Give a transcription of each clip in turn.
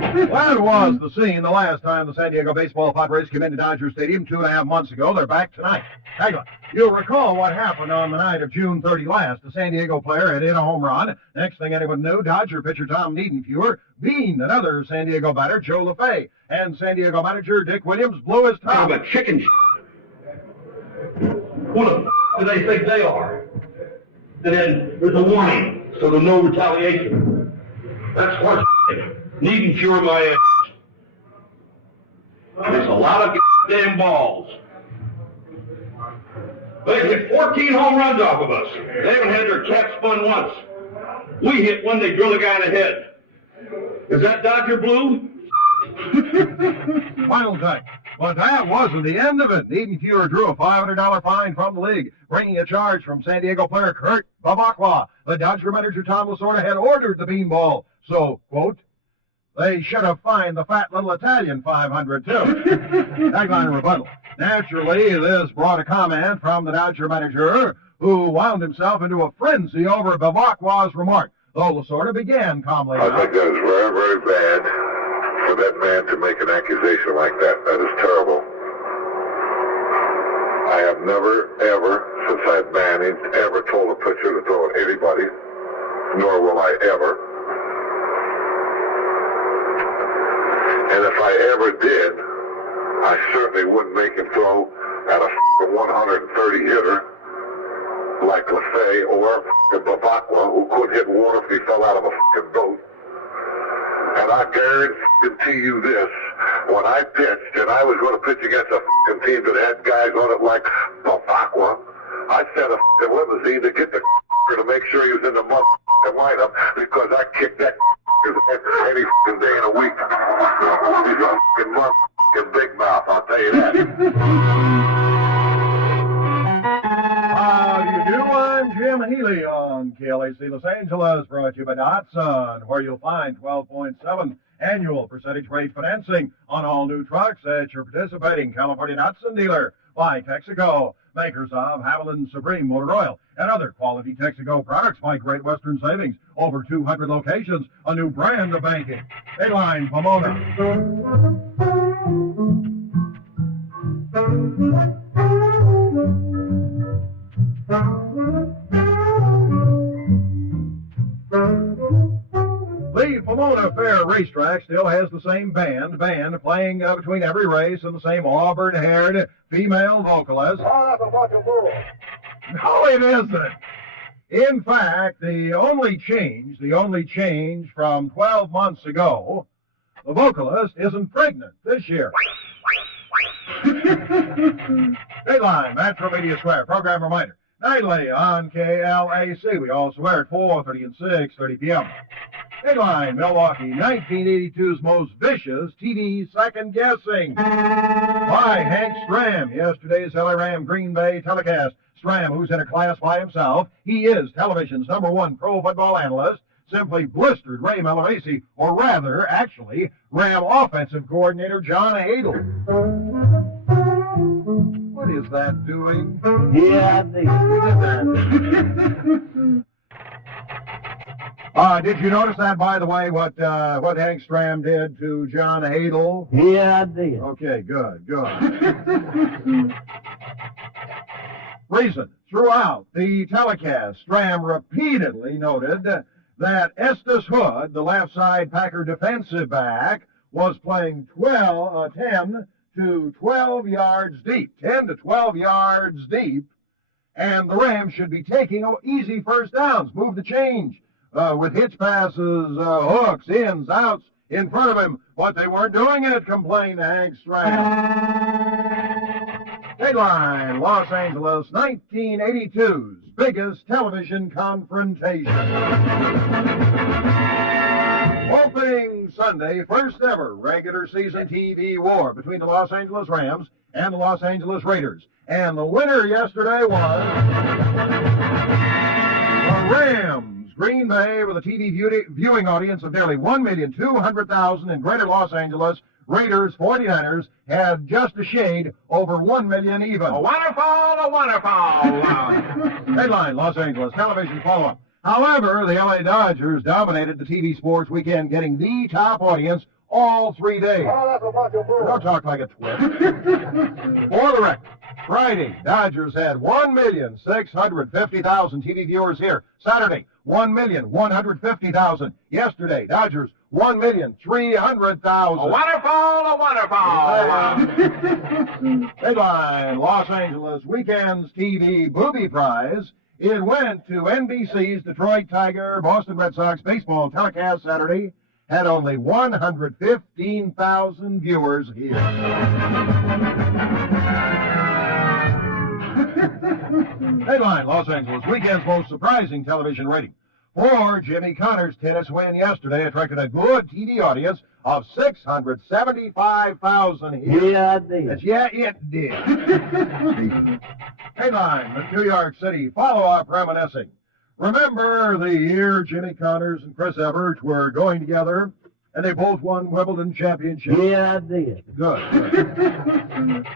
That was the scene the last time the San Diego baseball Padres came into Dodger Stadium 2.5 months ago. They're back tonight. Hang on. You'll recall what happened on the night of June 30 last. The San Diego player had hit a home run. Next thing anyone knew, Dodger pitcher Tom Niedenfuer beaned another San Diego batter, Joe LaFay. And San Diego manager Dick Williams blew his top. But chicken Who the do they think they are? And then there's a warning, so there's no retaliation. That's horse needing cure my ass. There's a lot of damn balls. They hit 14 home runs off of us. They haven't had their cap spun once. We hit one, they drill a guy in the head. Is that Dodger blue? Final time. But that wasn't the end of it. Niedenfuer drew a $500 fine from the league, bringing a charge from San Diego player Kurt Bavacqua. The Dodger manager Tom Lasorda had ordered the beanball. So, quote, they should have fined the fat little Italian $500 too. Tagline rebuttal. Naturally, this brought a comment from the Dodger manager, who wound himself into a frenzy over Bavacqua's remark. Though Lasorda began calmly. I think that is very, very bad for that man to make an accusation like that. That is terrible. I have never, ever, since I've managed, ever told a pitcher to throw at anybody, nor will I ever. And if I ever did, I certainly wouldn't make him throw at a 130 hitter like LaFay or Bavacqua, who could hit water if he fell out of a boat. And I guarantee you this, when I pitched and I was going to pitch against a team that had guys on it like Bavacqua, I sent a limousine to get the to make sure he was in the lineup because I kicked that any day in a week. He's a big mouth, I'll tell you that. How do you do? I'm Jim Healy on KLAC Los Angeles, brought to you by Datsun, where you'll find 12.7 annual percentage rate financing on all new trucks at your participating California Datsun dealer. By Texaco, makers of Haviland Supreme Motor Oil and other quality Texaco products by Great Western Savings. Over 200 locations, a new brand of banking. Headline Pomona. The Pomona Fair Racetrack still has the same band playing between every race and the same auburn-haired female vocalist. Oh, that's a bunch of bull. No, it isn't. In fact, the only change from 12 months ago, the vocalist isn't pregnant this year. Dateline, Metro Media Square, program reminder. Nightly on KLAC. We also air at 4:30 and 6:30 p.m. Headline, Milwaukee, 1982's most vicious TV second guessing. By Hank Stram, yesterday's LA Ram Green Bay telecast. Stram, who's in a class by himself, he is television's #1 pro football analyst, simply blistered Ray Malavasi, or rather, actually, Ram offensive coordinator John Adel. What is that doing? Yeah, I think Who did that? Did you notice that, by the way, what Hank Stram did to John Adel? Yeah, I did. Okay, good. Reason, throughout the telecast, Stram repeatedly noted that Estes Hood, the left side Packer defensive back, was playing 10 to 12 yards deep, and the Rams should be taking easy first downs, move the change, with hitch passes, hooks, ins, outs in front of him, but they weren't doing it, complained Hank Stram. Headline, Los Angeles, 1982's biggest television confrontation. Opening Sunday, first ever regular season TV war between the Los Angeles Rams and the Los Angeles Raiders. And the winner yesterday was the Rams. Green Bay, with a TV viewing audience of nearly 1,200,000 in greater Los Angeles. Raiders, 49ers, had just a shade over 1 million even. A waterfall. Headline, Los Angeles television follow-up. However, the LA Dodgers dominated the TV sports weekend, getting the top audience all 3 days. Oh, that's a bunch of bull. Don't talk like a twit. For the record, Friday, Dodgers had 1,650,000 TV viewers here. Saturday, 1,150,000. Yesterday, Dodgers, 1,300,000. A waterfall. Headline, Los Angeles Weekend's TV Booby Prize. It went to NBC's Detroit Tiger Boston Red Sox baseball telecast Saturday. Had only 115,000 viewers here. Headline, Los Angeles Weekend's most surprising television rating. For Jimmy Connor's tennis win yesterday attracted a good TV audience of 675,000 here. Yeah, I did. Yeah, it did. Headline, the New York City follow-up reminiscing. Remember the year Jimmy Connors and Chris Evert were going together, and they both won Wimbledon championship? Yeah, I did. Good.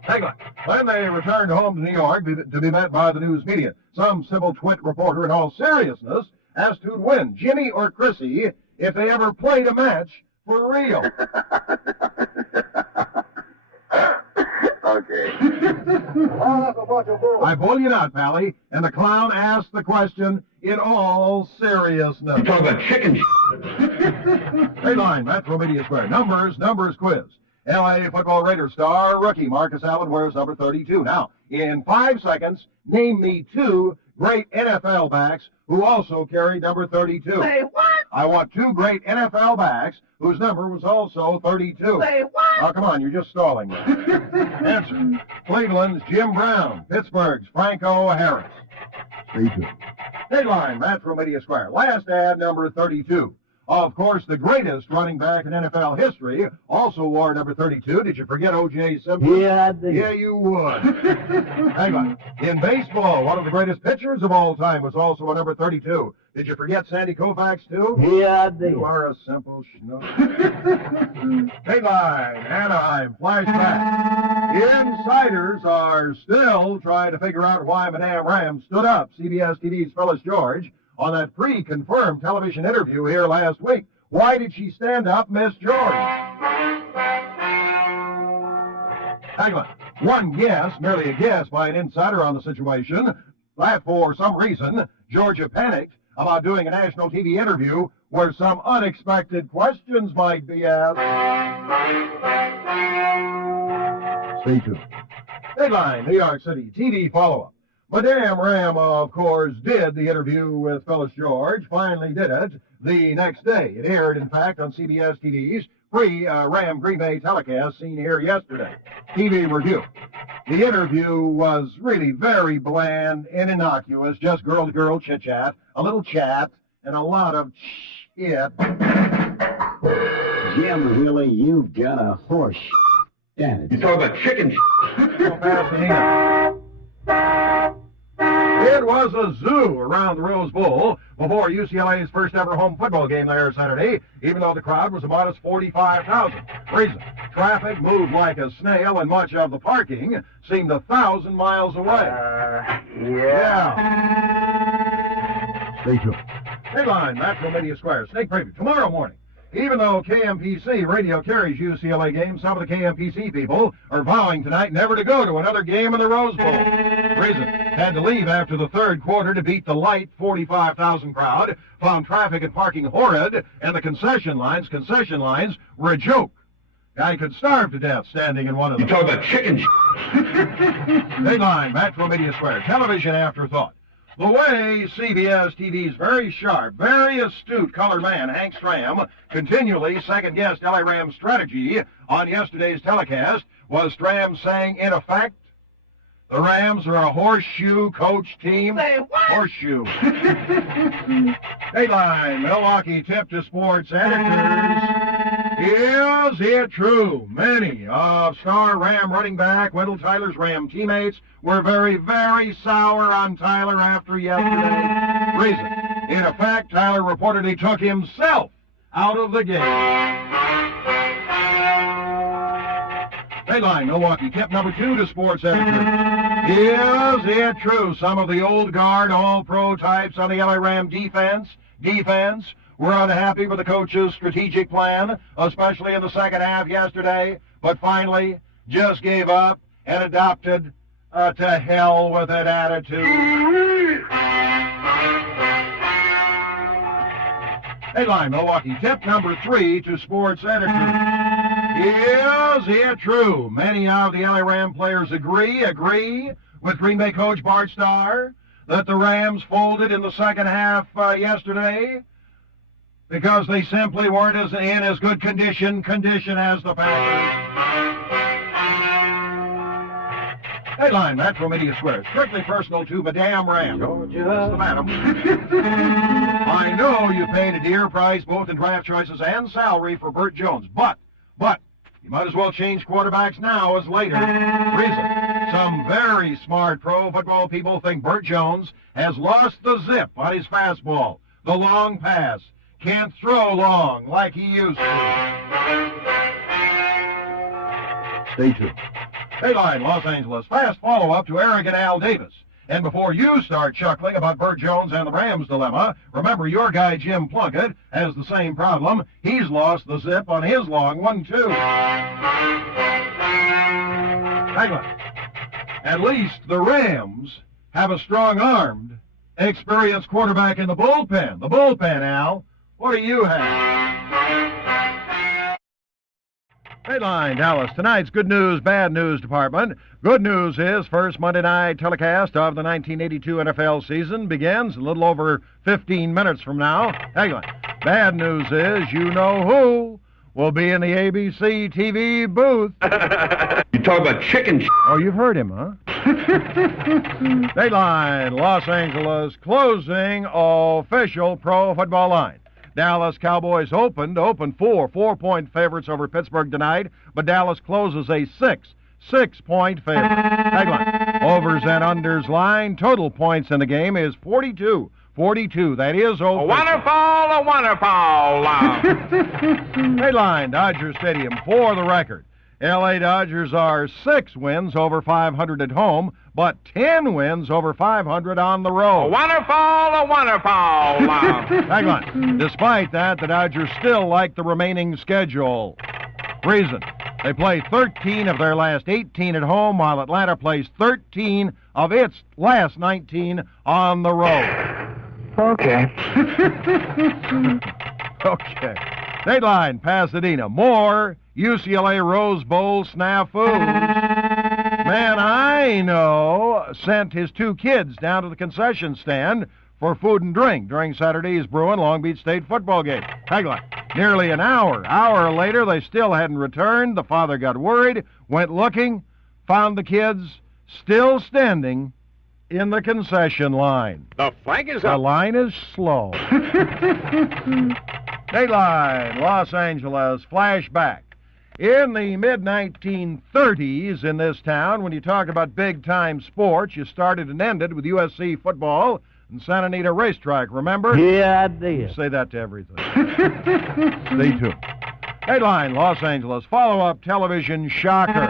Hang on. When they returned home to New York to be met by the news media, some civil twit reporter in all seriousness asked who'd win, Jimmy or Chrissy, if they ever played a match for real. Okay. Oh, that's a bunch of bull. I bull you not, Pally, and the clown asked the question in all seriousness. You talk about chicken shit. Headline, Metro Media Square. Numbers quiz. L.A. football Raiders star rookie Marcus Allen wears number 32. Now, in 5 seconds, name me 2 great NFL backs who also carried number 32. Say what? I want 2 great NFL backs whose number was also 32. Say what? Oh, come on, you're just stalling. Answer. Cleveland's Jim Brown. Pittsburgh's Franco Harris. Stay tuned. Headline, Metro Media Square. Last ad, number 32. Of course, the greatest running back in NFL history also wore number 32. Did you forget O.J. Simpson? Yeah, I did. Yeah, you would. Hang on. In baseball, one of the greatest pitchers of all time was also a number 32. Did you forget Sandy Koufax, too? Yeah, I did. You are a simple schnook. Headline, Anaheim flashback. Insiders are still trying to figure out why Madame Ram stood up CBS TV's Phyllis George on that pre-confirmed television interview here last week. Why did she stand up, Miss George? Hang on. One guess, merely a guess by an insider on the situation, that for some reason, Georgia panicked about doing a national TV interview where some unexpected questions might be asked. Stay tuned. Headline, New York City TV follow-up. Madame Ram, of course, did the interview with Phyllis George, finally did it the next day. It aired, in fact, on CBS TV's pre-Ram Green Bay telecast seen here yesterday. TV review. The interview was really very bland and innocuous, just girl-to-girl chit-chat, a little chat, and a lot of shit. Jim Healy, you've got a horse. Damn it. You talk about chicken shit. So Pasadena. It was a zoo around the Rose Bowl before UCLA's first ever home football game there Saturday, even though the crowd was a modest 45,000. Reason, traffic moved like a snail and much of the parking seemed 1,000 miles away. Yeah. Stay tuned. Headline, Metro Media Square, Snake Preview, tomorrow morning. Even though KMPC radio carries UCLA games, some of the KMPC people are vowing tonight never to go to another game in the Rose Bowl. Reason, had to leave after the third quarter to beat the light 45,000 crowd, found traffic and parking horrid, and the concession lines were a joke. Guy could starve to death standing in one of them. You talk about chicken shit. Headline, Metro Media Square, television afterthought. The way CBS TV's very sharp, very astute colored man, Hank Stram, continually second-guessed L.A. Ram's strategy on yesterday's telecast was Stram saying, in effect, the Rams are a horseshoe coach team. Say what? Horseshoe. Headline, Milwaukee tip to sports editors. Is it true? Many of star Ram running back Wendell Tyler's Ram teammates were very, very sour on Tyler after yesterday. Reason, in effect, Tyler reportedly took himself out of the game. Headline, Milwaukee tip number 2 to sports editors. Is it true some of the old guard, all-pro types on the LA Ram defense were unhappy with the coach's strategic plan, especially in the second half yesterday, but finally just gave up and adopted to hell with it attitude? Headline, Milwaukee. Tip number 3 to sports editors. Is it true many of the LA Ram players agree with Green Bay coach Bart Starr that the Rams folded in the second half yesterday because they simply weren't in as good condition as the Packers? Headline, Metro Media Square. Strictly personal to Madame Ram. Georgia. The madam. I know you paid a dear price both in draft choices and salary for Burt Jones, but you might as well change quarterbacks now as later. Reason, some very smart pro football people think Burt Jones has lost the zip on his fastball. The long pass. Can't throw long like he used to. Stay tuned. Dayline, Los Angeles. Fast follow-up to arrogant Al Davis. And before you start chuckling about Burt Jones and the Rams dilemma, remember your guy Jim Plunkett has the same problem. He's lost the zip on his long one, too. Hang on. At least the Rams have a strong-armed, experienced quarterback in the bullpen. The bullpen, Al. What do you have? Headline, Dallas. Tonight's good news, bad news department. Good news is first Monday night telecast of the 1982 NFL season begins a little over 15 minutes from now. Headline. Bad news is you know who will be in the ABC TV booth. You talk about chicken. Oh, you've heard him, huh? Headline, Los Angeles closing official pro football line. Dallas Cowboys open 4-point favorites over Pittsburgh tonight, but Dallas closes a 6-point favorite. Tagline, overs and unders line, total points in the game is 42. That is over. A wonderful. Headline, Dodger Stadium for the record. L.A. Dodgers are 6 wins over 500 at home, but 10 wins over 500 on the road. A wonderful. Tagline, despite that, the Dodgers still like the remaining schedule. Reason, they play 13 of their last 18 at home, while Atlanta plays 13 of its last 19 on the road. Okay. Okay. Dateline, Pasadena. More UCLA Rose Bowl snafus. Man I know sent his 2 kids down to the concession stand for food and drink during Saturday's Bruin Long Beach State football game. Tagline, nearly an hour later, they still hadn't returned. The father got worried, went looking, found the kids still standing in the concession line. The flag is The up. line is slow. Dayline, Los Angeles, flashback. In the mid-1930s in this town, when you talk about big-time sports, you started and ended with USC football and Santa Anita Racetrack, remember? Yeah, I did. Say that to everything. Stay tuned. Headline, Los Angeles, follow-up television shocker.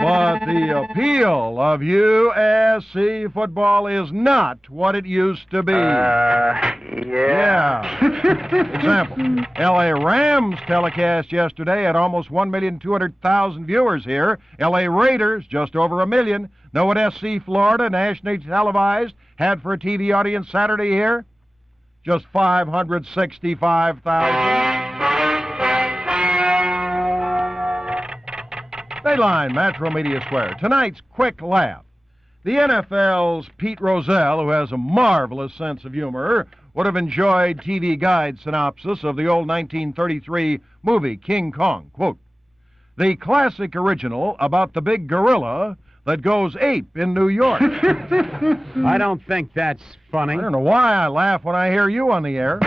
But the appeal of USC football is not what it used to be. Yeah. Example, L.A. Rams telecast yesterday had almost 1,200,000 viewers here. L.A. Raiders, just over 1 million. Know what SC Florida, nationally televised, had for a TV audience Saturday here? Just 565,000. Dayline, Metro Media Square. Tonight's quick laugh. The NFL's Pete Rozelle, who has a marvelous sense of humor, would have enjoyed TV Guide's synopsis of the old 1933 movie King Kong. Quote, the classic original about the big gorilla that goes ape in New York. I don't think that's funny. I don't know why I laugh when I hear you on the air.